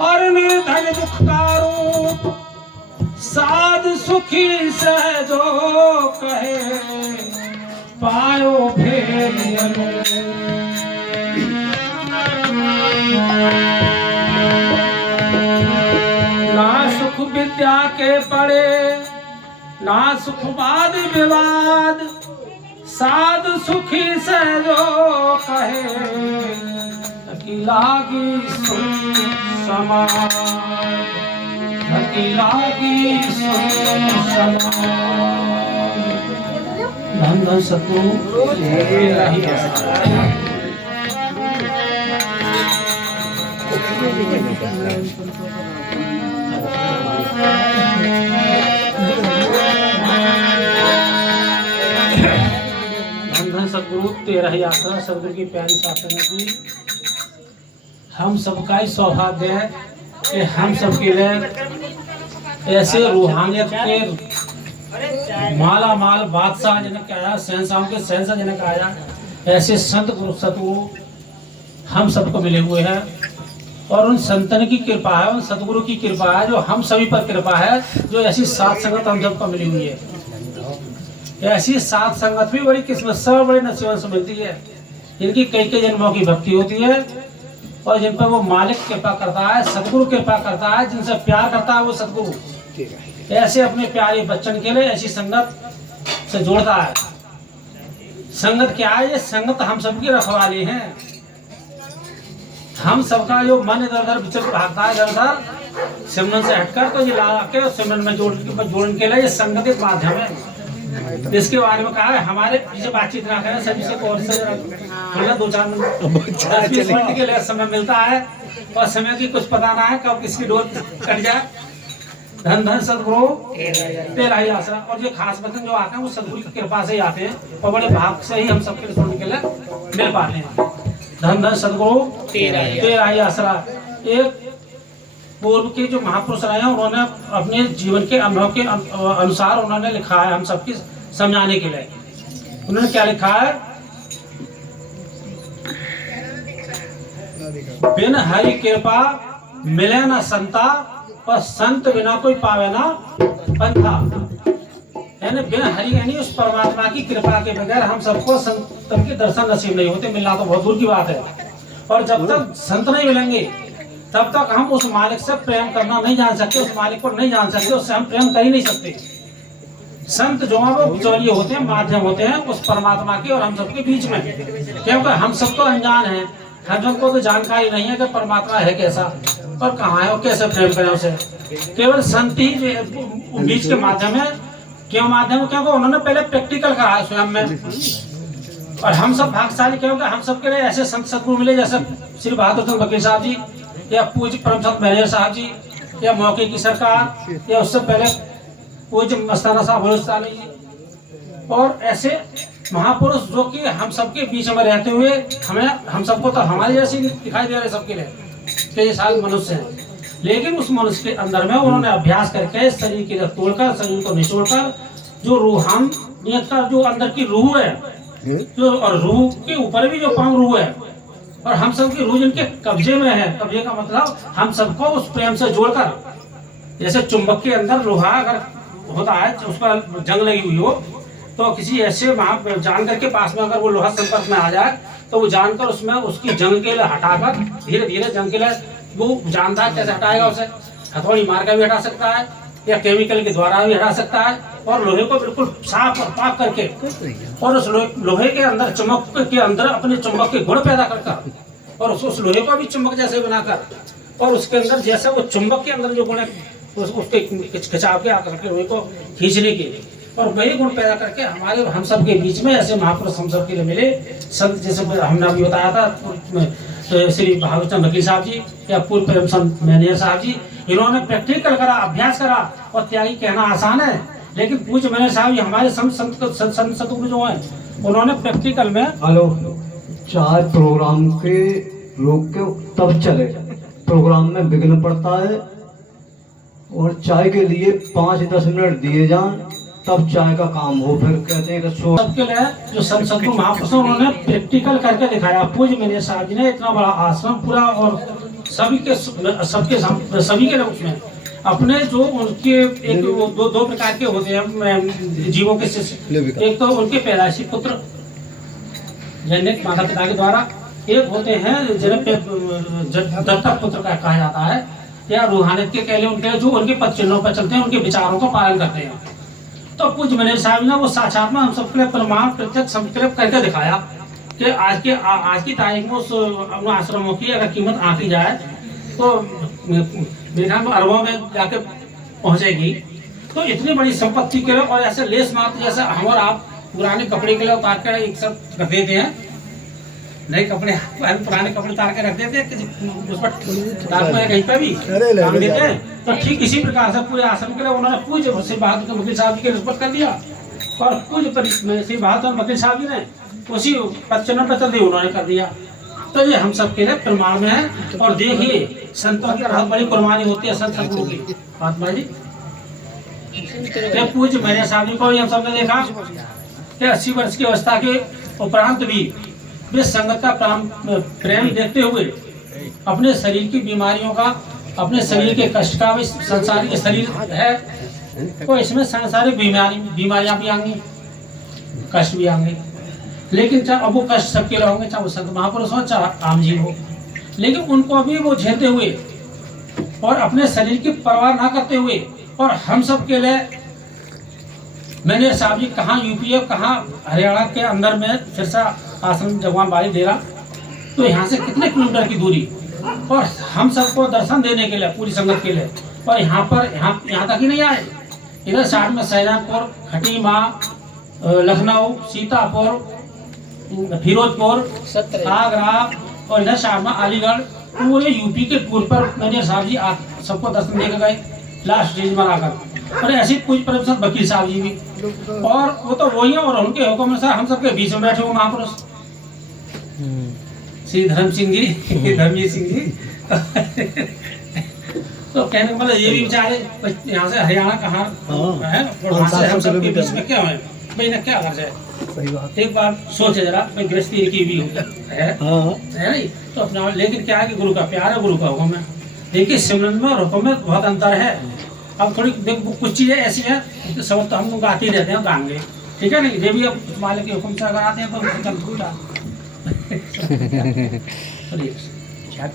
और निर्धन दुख का रूप साध सुखी सहजो कहे पायो फेर ना सुख विद्या के पड़े ना सुख वाद विवाद साध सुखी सहजो कहे लागी सुन समाज लागी सुन समाज धन धन सतगुरु सतगुरु तेरा ही आसरा सतगुरु की प्यारी शासन की हम सबका ही सौभाग्य है कि हम सबके लिए ऐसे रूहानियत के माला माल बादशाह जनक आया शहंशाहों के शहंशाह जनक आया ऐसे संत गुरु सतगुरु हम सबको मिले हुए हैं और उन संतन की कृपा है उन सतगुरु की कृपा है जो हम सभी पर कृपा है जो ऐसी साथ संगत हम सबको मिली हुई है। ऐसी साथ संगत भी बड़ी किस्मत से और बड़ी नसीबों से मिलती है। इनकी कई कई जन्मों की भक्ति होती है और जिन पर वो मालिक कृपा करता है सतगुरु कृपा करता है जिनसे प्यार करता है वो सतगुरु ऐसे अपने प्यारे बच्चन के लिए ऐसी संगत से जोड़ता है। संगत क्या है? ये संगत हम सबकी रखवाली है। हम सबका जो मन इधर उधर विचल भागता है इधर उधर सिमरन से हटकर तो ये ला के सिमरन में जोड़ने के लिए ये संगत एक माध्यम है। इसके बारे में कहा है हमारे पीछे बातचीत ना करें सभी से और से मतलब 2-4 मिनट के लिए समय मिलता है और समय की कुछ पता ना है कब किसकी डोर कट जाए। धन धन सतगुरु तेरा ही आसरा। और ये खास बचन जो आते हैं वो सतगुरु की कृपा से ही आते हैं और बड़े भाग से ही हम सबके सुनने के लिए मिल पाते हैं। धन धन सतगुरु तेरा ही आसरा। एक पूर्व के जो महापुरुष रहे हैं उन्होंने अपने जीवन के अनुभव के अनुसार उन्होंने लिखा है हम सबकी समझाने के लिए। उन्होंने क्या लिखा है? बिन हरि कृपा मिले न संता और संत बिना कोई पावे ना पंथा। यानी बिन हरि यानी उस परमात्मा की कृपा के बगैर हम सबको संत के दर्शन नसीब नहीं होते। मिलना तो बहुत दूर की बात है। और जब तक संत नहीं मिलेंगे तब तक हम उस मालिक से प्रेम करना नहीं जान सकते, उस मालिक को नहीं जान सकते, उससे हम प्रेम कर ही नहीं सकते। संत जो है वो बिचौलिए होते हैं, माध्यम होते हैं उस परमात्मा के और हम सबके बीच में। क्योंकि हम सब तो अनजान हैं, हम सबको तो जानकारी नहीं है कि परमात्मा है कैसा और कहाँ है और कैसे प्रेम करें उसे। केवल संत ही बीच के माध्यम है। क्यों माध्यम? क्योंकि उन्होंने पहले प्रैक्टिकल करा है स्वयं में। और हम सब भाग्यशाली क्योंकि हम सबके लिए ऐसे संत सतगुरु मिले जैसे श्री बहादुर चंद वकील साहब जी या पूज्य परम संत मैनेजर साहब जी या मौके की सरकार या उससे पहले पूज्य मस्ताना साहब बलूचिस्तानी जी और ऐसे महापुरुष जो कि हम सबके बीच में रहते हुए हमें हम सबको तो हमारे जैसे दिखाई दे रहे सबके लिए कई साल मनुष्य हैं। लेकिन उस मनुष्य के अंदर में उन्होंने अभ्यास करके शरीर की तोड़कर शरीर को निचोड़कर जो रूहानियत का जो अंदर की रूह है जो और रूह के ऊपर भी जो परम रूह है और हम सब की रूह जिनके कब्जे में है। कब्जे का मतलब हम सबको उस प्रेम से जोड़कर जैसे चुंबक के अंदर लोहा अगर होता है उस पर जंग लगी हुई हो तो किसी ऐसे वहां जानकर के पास में अगर वो लोहा संपर्क में आ जाए तो वो जानकर उसमें उसकी जंग के लिए हटाकर धीरे धीरे जंग के लिए वो जानता है कैसे हटाएगा। उसे हथौड़ी मार कर भी हटा सकता है या केमिकल के द्वारा भी हटा सकता है और लोहे को बिल्कुल साफ और पाक करके और उस लोहे के अंदर चुंबक के अंदर अपने चुंबक के गुण पैदा करकर और उस लोहे को भी चुंबक जैसे बनाकर और उसके अंदर जैसे वो चुंबक के अंदर जो गुण है उसके खिंचाव के आकर के लोहे को खींचने के और वही गुण पैदा करके हमारे हम सब के बीच में ऐसे महापुरुष हम सब के लिए मिले संत जैसे हमने अभी बताया था श्री बहादुर चंद वकील साहब जी या पूर्व परम संत मैनेजर साहब जी। इन्होंने प्रैक्टिकल करा अभ्यास करा और त्यागी कहना आसान है लेकिन पूज्य मैनेजर साहब जी हमारे संत सतगुरु जो हैं उन्होंने प्रैक्टिकल में हेलो चाय प्रोग्राम के लोग के तब चले प्रोग्राम में विघ्न पड़ता है और चाय के लिए 5-10 मिनट दिए जाएं तब चाय का काम हो। फिर कहते हैं कि सबके लिए जो संत सदगुरु महापुरुष उन्होंने प्रैक्टिकल करके दिखाया। पूज्य मेरे साहब जी ने इतना बड़ा आश्रम पूरा और सभी के उसमें अपने जो उनके एक दो प्रकार के होते हैं जीवों के शिष्य। एक तो उनके पैदाइशी पुत्र जैनिक माता पिता के द्वारा, एक होते हैं जिन्हें दत्तक पुत्र का कहा जाता है, या रूहानियत के कह लें, उनके जो उनके पद चिन्हों पर चलते हैं, उनके विचारों का पालन करते हैं। तो पूज्य मनेर साहब ने वो साक्षात में हम सबके लिए प्रमाण प्रत्यक्ष संकल्प करके दिखाया कि आज की तारीख में उस आश्रमों की अगर कीमत आंकी जाए तो मेरे ख्याल में अरबों में जाके पहुंचेगी। तो इतनी बड़ी संपत्ति के लिए, और ऐसे लेस मात्र जैसे हम और आप पुराने कपड़े के लिए उतार कर एक सब रख देते हैं, नए कपड़े पुराने कपड़े उतार के रख देते हैं उस पर कहीं पर भी टांग देते हैं। तो ठीक इसी प्रकार से पूरे आश्रम के लिए उन्होंने पूज्य श्री बहादुर वकील साहब जी के रिश्वत कर दिया, और पूज्य श्री बहादुर वकील साहब जी ने उसी पच्चन पर चल उन्होंने कर दिया। तो ये हम सब के लिए प्रमाण में है। और देखिए संतों की बहुत बड़ी कुर्बानी होती है संत सदगुरु की। महात्मा जी पूज्य मेरे साहब जी को हम सब ने देखा कि 80 वर्ष की अवस्था के उपरांत भी वे संगत का प्रेम देखते हुए अपने शरीर की बीमारियों का, अपने शरीर के कष्ट का, भी संसारिक शरीर है तो इसमें सांसारिक बीमारियां भी आएंगी, कष्ट भी आएंगे। लेकिन चाहे अब वो कष्ट सबके लिए होंगे, चाहे वो संत महापुरुष हो चाहे आम जीव हो, लेकिन उनको भी वो झेलते हुए और अपने शरीर की परवाह ना करते हुए, और हम सब के लिए मैंने साहब जी कहाँ यूपी और कहाँ हरियाणा के अंदर में सिरसा आश्रम जगवान बाड़ी डेरा, तो यहाँ से कितने किलोमीटर की दूरी, और हम सबको दर्शन देने के लिए पूरी संगत के लिए। और यहाँ तक ही नहीं आए, इधर साइड में सैलानपुर, खटीमा, लखनऊ, सीतापुर, फिरोजपुर, आगरा, और इधर साइड में अलीगढ़, पूरे यूपी के टूर पर मैंने साहब जी सबको दर्शन देकर गए लास्ट स्टेज में आकर। और ऐसे कुछ प्रोफेसर वकील साहब जी भी, और वो तो वही है, और उनके हुक्म से हम सबके बीच में बैठे हुए महापुरुष श्री धर्म सिंह जी, धर्मजीत सिंह जी। तो कहने का मतलब ये भी बेचारे यहाँ से हरियाणा कहाँ है, और वहाँ से हम सबके बीच में क्या है भाई ना, क्या कर जाए। एक बार सोचे जरा भाई गृहस्थी की भी है नहीं तो अपना, लेकिन क्या है कि गुरु का प्यार है, गुरु का हुक्म है। देखिए सिमरन में और हुक्म में बहुत अंतर है। अब थोड़ी कुछ चीजें ऐसी हैं तो सब तो हम लोग आते ही रहते हैं, गाएंगे ठीक है नहीं, ये भी अब मालिक के हुक्म से अगर आते हैं तो